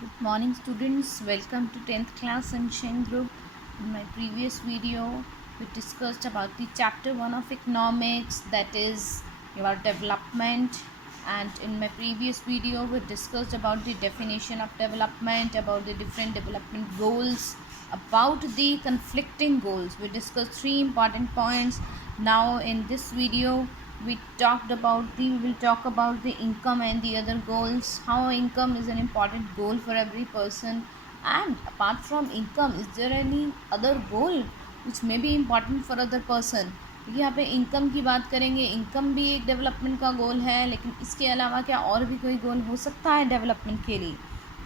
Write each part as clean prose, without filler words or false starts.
Good morning students, welcome to 10th class Sunshine Group. In my previous video, we discussed about the chapter 1 of economics, that is your development, and in my previous video we discussed about the definition of development, about the different development goals, about the conflicting goals. We discussed three important points. Now in this video we will talk about the income and the other goals, how income is an important goal for every person, and apart from income is there any other goal which may be important for other person. क्योंकि यहाँ पे income की बात करेंगे, income भी एक development का गोल है, लेकिन इसके अलावा क्या और भी कोई गोल हो सकता है डेवलपमेंट के लिए.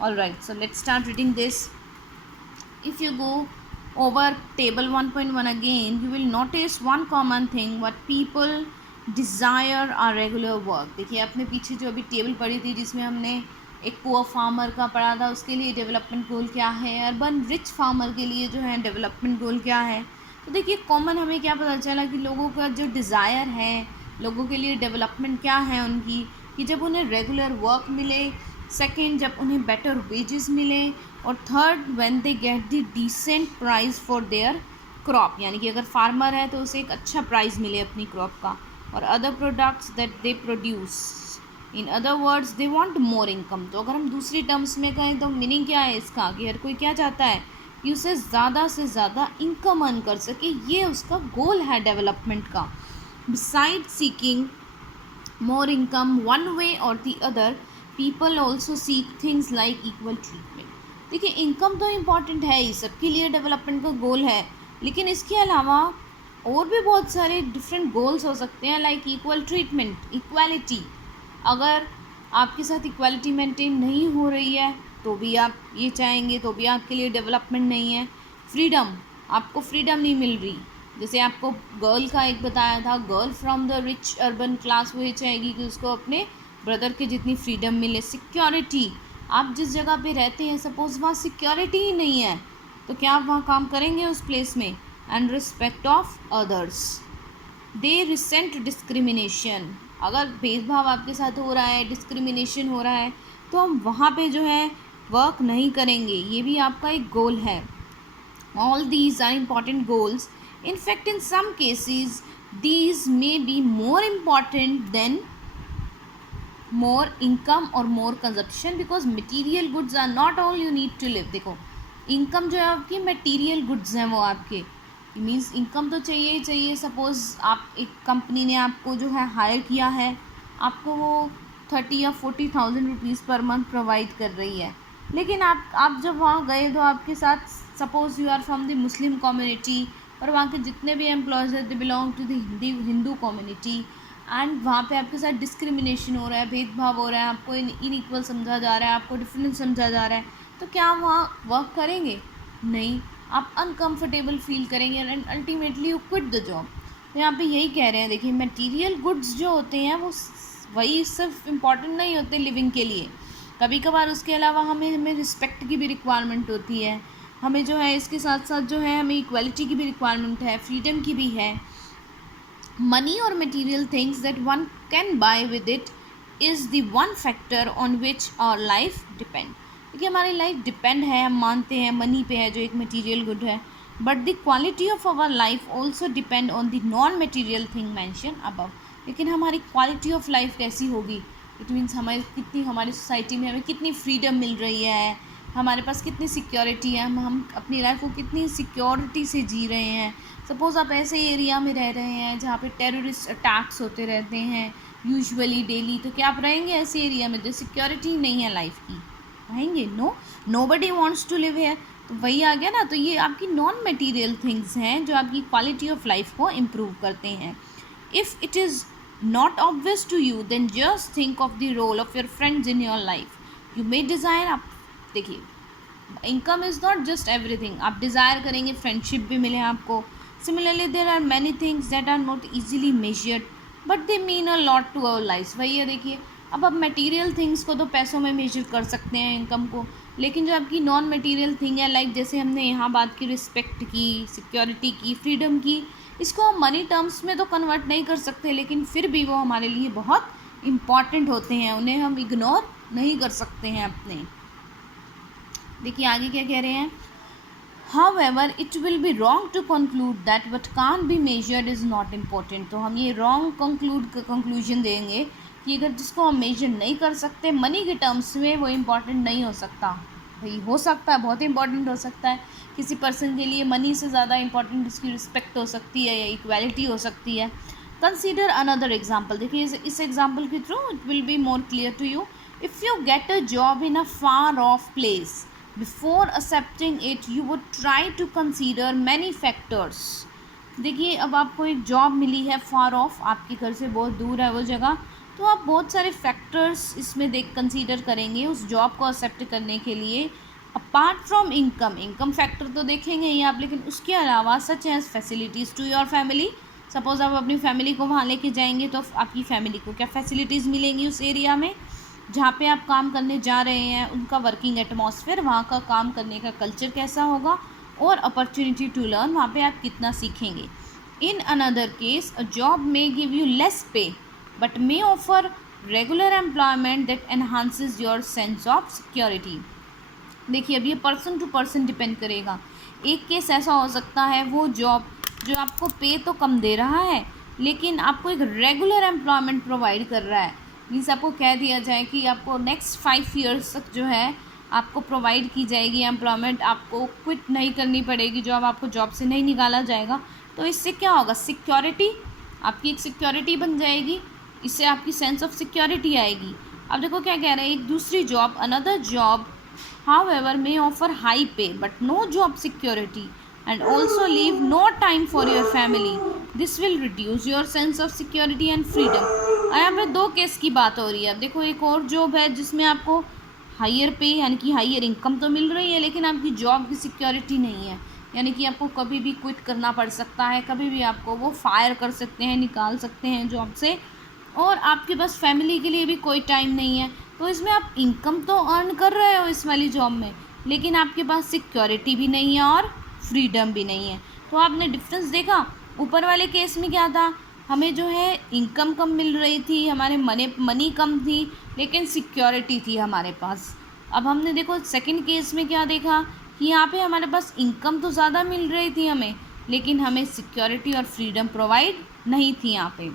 All right, so let's start reading this. If you go over table 1.1 again, you will notice one common thing what people desire are regular work. देखिए आपने पीछे जो अभी टेबल पढ़ी थी जिसमें हमने एक पुअर फार्मर का पढ़ा था, उसके लिए डेवलपमेंट गोल क्या है, अर्बन रिच फार्मर के लिए जो है डेवलपमेंट गोल क्या है. तो देखिए कॉमन हमें क्या पता चला कि लोगों का जो डिज़ायर है, लोगों के लिए डेवलपमेंट क्या है उनकी, कि जब उन्हें रेगुलर वर्क मिले, सेकेंड जब उन्हें बेटर वेजेस मिले, और third when they get the decent price for their crop, यानी कि अगर फार्मर है तो उसे एक अच्छा प्राइस मिले अपनी क्रॉप का, और other products that they produce. In other words they want more income. तो अगर हम दूसरी टर्म्स में कहें तो मीनिंग क्या है इसका, कि हर कोई क्या चाहता है कि उसे ज़्यादा से ज़्यादा इनकम अर्न कर सके, ये उसका गोल है डेवलपमेंट का. Beside seeking more income one way और the other, people also seek things like equal treatment. देखिए इनकम तो इम्पॉर्टेंट है ही, सबके लिए डेवलपमेंट का गोल है, लेकिन इसके अलावा और भी बहुत सारे डिफरेंट गोल्स हो सकते हैं, लाइक इक्वल ट्रीटमेंट, इक्वालिटी. अगर आपके साथ इक्वालिटी मेंटेन नहीं हो रही है तो भी आप ये चाहेंगे, तो भी आपके लिए डेवलपमेंट नहीं है. फ्रीडम, आपको फ्रीडम नहीं मिल रही, जैसे आपको गर्ल का एक बताया था, girl from the rich urban class, वो ये चाहेगी कि उसको अपने ब्रदर के जितनी फ्रीडम मिले. सिक्योरिटी, आप जिस जगह पे रहते हैं सपोज़ वहाँ सिक्योरिटी ही नहीं है, तो क्या आप वहाँ काम करेंगे उस प्लेस में. And respect of others, they recent discrimination. अगर भेदभाव आपके साथ हो रहा है, डिस्क्रिमिनेशन हो रहा है, तो हम वहाँ पे जो है वर्क नहीं करेंगे, ये भी आपका एक गोल है. All these are important goals. In fact, in some cases, these may be more important than more income or more consumption, because material goods are not all you need to live. देखो income जो है आपकी material goods हैं वो आपके, means income तो चाहिए ही चाहिए. सपोज़ आप एक कंपनी ने आपको जो है हायर किया है, आपको वो 30 या 40,000 रुपीज़ पर मंथ प्रोवाइड कर रही है, लेकिन आप जब वहाँ गए तो आपके साथ suppose you are from the Muslim community, और वहाँ के जितने भी एम्प्लॉयज़ हैं they belong to the Hindu community, and वहाँ पे आपके साथ डिस्क्रिमिनेशन हो रहा है, भेदभाव हो रहा है, आपको इनइक्वल समझा जा रहा है, आपको डिफरेंट समझा जा रहा है, तो क्या आप वहाँ वर्क करेंगे? नहीं, आप अनकम्फर्टेबल फील करेंगे and ultimately you quit the job. तो यहाँ पे यही कह रहे हैं, देखिए मटेरियल गुड्स जो होते हैं वो वही सिर्फ इम्पॉर्टेंट नहीं होते लिविंग के लिए, कभी कभार उसके अलावा हमें रिस्पेक्ट की भी रिक्वायरमेंट होती है, हमें जो है इसके साथ साथ जो है हमें इक्वालिटी की भी रिक्वायरमेंट है, फ्रीडम की भी है. मनी और material things that one can buy with it is the one factor on which our life depend. देखिए हमारी लाइफ डिपेंड है, हम मानते हैं मनी पे है जो एक मटेरियल गुड है, but the quality of our life also depend on the non material thing mention above. लेकिन हमारी क्वालिटी ऑफ लाइफ कैसी होगी, इट मीन्स हमारी सोसाइटी में हमें कितनी फ्रीडम मिल रही है, हमारे पास कितनी सिक्योरिटी है, हम अपनी लाइफ को कितनी सिक्योरिटी से जी रहे हैं. सपोज़ आप ऐसे एरिया में रह रहे हैं जहाँ पे टेररिस्ट अटैक्स होते रहते हैं यूजुअली डेली, तो क्या आप रहेंगे ऐसे एरिया में जो सिक्योरिटी नहीं है लाइफ की? रहेंगे? Nobody wants to live here. तो वही आ गया ना, तो ये आपकी नॉन मटेरियल थिंग्स हैं जो आपकी क्वालिटी ऑफ लाइफ को इम्प्रूव करते हैं. If it is not obvious to you then just think of the role of your friends in your life. You may desire, आप देखिए income is not just everything, आप desire करेंगे friendship भी मिले आपको. Similarly there are many things that are not easily measured but they mean a lot to our life. वही है, देखिए अब आप मटेरियल थिंग्स को तो पैसों में मेजर कर सकते हैं इनकम को, लेकिन जो आपकी नॉन मटेरियल थिंग है, लाइक जैसे हमने यहाँ बात की रिस्पेक्ट की, सिक्योरिटी की, फ्रीडम की, इसको हम मनी टर्म्स में तो कन्वर्ट नहीं कर सकते, लेकिन फिर भी वो हमारे लिए बहुत इम्पॉर्टेंट होते हैं, उन्हें हम इग्नोर नहीं कर सकते हैं अपने. देखिए आगे क्या कह रहे हैं, However, it will be wrong to conclude that what can't be measured is not important. तो हम ये wrong conclusion देंगे कि अगर जिसको हम मेजर नहीं कर सकते मनी के टर्म्स में, वो इम्पॉर्टेंट नहीं हो सकता। भाई हो सकता है, बहुत इंपॉर्टेंट हो सकता है। किसी पर्सन के लिए मनी से ज़्यादा इंपॉर्टेंट उसकी रिस्पेक्ट हो सकती है या इक्वालिटी हो सकती है। Consider another example. देखिए इस एग्जाम्पल के through it will be more clear to you. If you get a job in a far off place, before accepting it you would try to consider many factors। देखिए अब आपको एक job मिली है फार of, आपके घर से बहुत दूर है वो जगह, तो आप बहुत सारे फैक्टर्स इसमें कंसीडर करेंगे उस जॉब को एक्सेप्ट करने के लिए। अपार्ट फ्रॉम इनकम फैक्टर तो देखेंगे ही आप, लेकिन उसके अलावा such as facilities to your family. Suppose आप अपनी फैमिली को वहाँ लेके जाएंगे तो आपकी फैमिली को क्या फैसिलिटीज़ मिलेंगी उस एरिया में जहाँ पे आप काम करने जा रहे हैं, उनका वर्किंग एटमॉस्फेयर, वहाँ का काम करने का कल्चर कैसा होगा, और अपॉर्चुनिटी टू लर्न, वहाँ पे आप कितना सीखेंगे। In another case a job may give you less pay but may offer regular employment that enhances your sense of security. देखिए अब ये पर्सन टू पर्सन डिपेंड करेगा। एक केस ऐसा हो सकता है वो जॉब जो आपको पे तो कम दे रहा है लेकिन आपको एक रेगुलर एम्प्लॉयमेंट प्रोवाइड कर रहा है, मीन्स आपको कह दिया जाए कि आपको नेक्स्ट 5 ईयर्स तक जो है आपको प्रोवाइड की जाएगी एम्प्लॉयमेंट, आपको क्विट नहीं करनी पड़ेगी जॉब, आपको जॉब से नहीं निकाला जाएगा। तो इससे क्या होगा, सिक्योरिटी, आपकी एक सिक्योरिटी बन जाएगी, इससे आपकी सेंस ऑफ सिक्योरिटी आएगी। अब देखो क्या कह रहे हैं, एक दूसरी job another job however may offer high pay but no job security and also leave no time for your family, this will reduce your sense of security and freedom। यहाँ पे दो केस की बात हो रही है। अब देखो एक और जॉब है जिसमें आपको हायर पे यानी कि हायर इनकम तो मिल रही है लेकिन आपकी जॉब की सिक्योरिटी नहीं है, यानी कि आपको कभी भी क्विट करना पड़ सकता है, कभी भी आपको वो फायर कर सकते हैं, निकाल सकते हैं जॉब से, और आपके पास फैमिली के लिए भी कोई टाइम नहीं है। तो इसमें आप इनकम तो अर्न कर रहे हो इस वाली जॉब में, लेकिन आपके पास सिक्योरिटी भी नहीं है और फ्रीडम भी नहीं है। तो आपने डिफरेंस देखा, ऊपर वाले केस में क्या था, हमें जो है इनकम कम मिल रही थी, हमारे मनी कम थी, लेकिन सिक्योरिटी थी हमारे पास। अब हमने देखो सेकंड केस में क्या देखा कि यहाँ पे हमारे पास इनकम तो ज़्यादा मिल रही थी हमें, लेकिन हमें सिक्योरिटी और फ्रीडम प्रोवाइड नहीं थी यहाँ पे।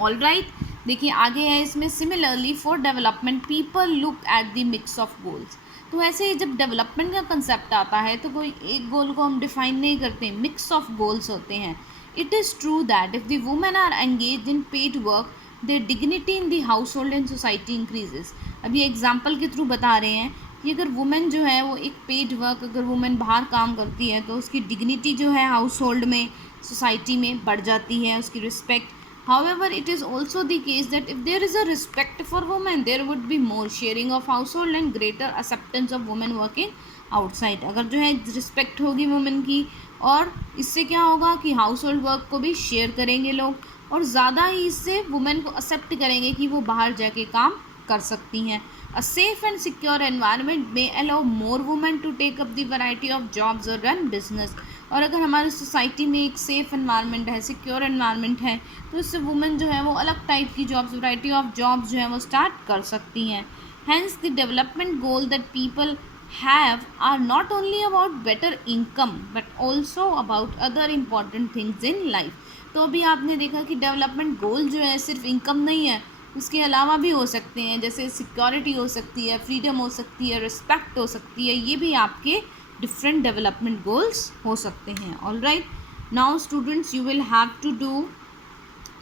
ऑल राइट, देखिए आगे है इसमें, similarly for development people look at the mix of goals. तो ऐसे ही जब डेवलपमेंट का कंसेप्ट आता है तो कोई एक गोल को हम डिफाइन नहीं करते, मिक्स ऑफ गोल्स होते हैं। It is true that if the women are engage in paid work their dignity in the हाउस होल्ड एंड सोसाइटी इंक्रीजेस। अब ये एग्जाम्पल के थ्रू बता रहे हैं कि अगर वुमेन जो है वो एक पेड वर्क, अगर वुमेन बाहर काम करती है तो उसकी डिग्निटी जो है हाउस होल्ड में, सोसाइटी में बढ़ जाती है, उसकी respect. However, it is also the case that if there is a respect for women, there would be more sharing of household and greater acceptance of women working outside। अगर जो है respect होगी women की, और इससे क्या होगा कि हाउस होल्ड वर्क को भी शेयर करेंगे लोग, और ज़्यादा ही इससे वुमेन को एक्सेप्ट करेंगे कि वो बाहर जाके काम कर सकती हैं। A safe and secure environment में allow more women to take up the variety of jobs और रन बिजनेस। और अगर हमारी सोसाइटी में एक सेफ़ एनवायरनमेंट है, सिक्योर एनवायरनमेंट है, तो इससे वुमेन जो है वो अलग टाइप की जॉब्स, वैरायटी ऑफ जॉब्स जो है वो स्टार्ट कर सकती हैं। Hence the development goal that people have are not only about better income but also about other important things in life. तो अभी आपने देखा कि डेवलपमेंट गोल जो है सिर्फ इनकम नहीं है, उसके अलावा भी हो सकते हैं, जैसे सिक्योरिटी हो सकती है, फ्रीडम हो सकती है, रिस्पेक्ट हो सकती है, ये भी आपके different development goals हो सकते हैं। All right, now students you will have to do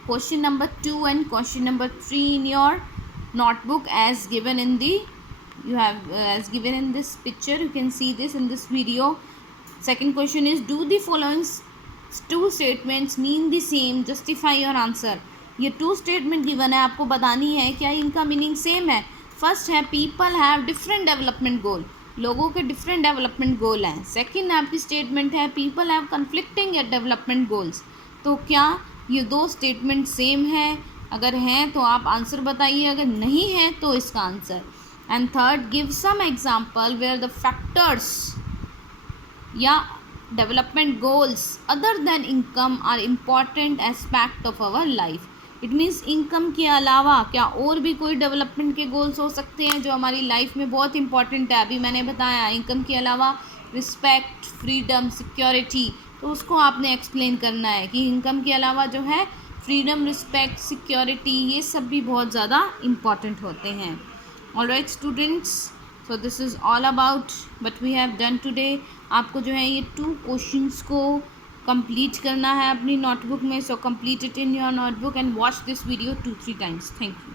question number 2 and question number 3 in your notebook as given in the as given in this picture. You can see this in this video. Second question is, do the following two statements mean the same? Justify your answer। ये two statement given है, आपको बतानी है क्या इनका meaning same है। First है people have different development goal, लोगों के डिफरेंट डेवलपमेंट गोल हैं। सेकंड आपकी स्टेटमेंट है people have conflicting development goals. तो क्या ये दो स्टेटमेंट सेम है? अगर हैं तो आप आंसर बताइए, अगर नहीं है तो इसका answer. And third, give some example where the factors या development goals other than income are important aspect of our life. It means income के अलावा क्या और भी कोई डेवलपमेंट के गोल्स हो सकते हैं जो हमारी लाइफ में बहुत इंपॉर्टेंट है। अभी मैंने बताया इनकम के अलावा रिस्पेक्ट, फ्रीडम, सिक्योरिटी, तो उसको आपने एक्सप्लेन करना है कि इनकम के अलावा जो है फ्रीडम, रिस्पेक्ट, सिक्योरिटी, ये सब भी बहुत ज़्यादा इम्पॉर्टेंट होते हैं। Alright students, so this is all about what we have done today. आपको जो है ये 2 क्वेश्चंस को कंप्लीट करना है अपनी नोटबुक में। So complete it in your notebook and watch this video 2-3 times. Thank you.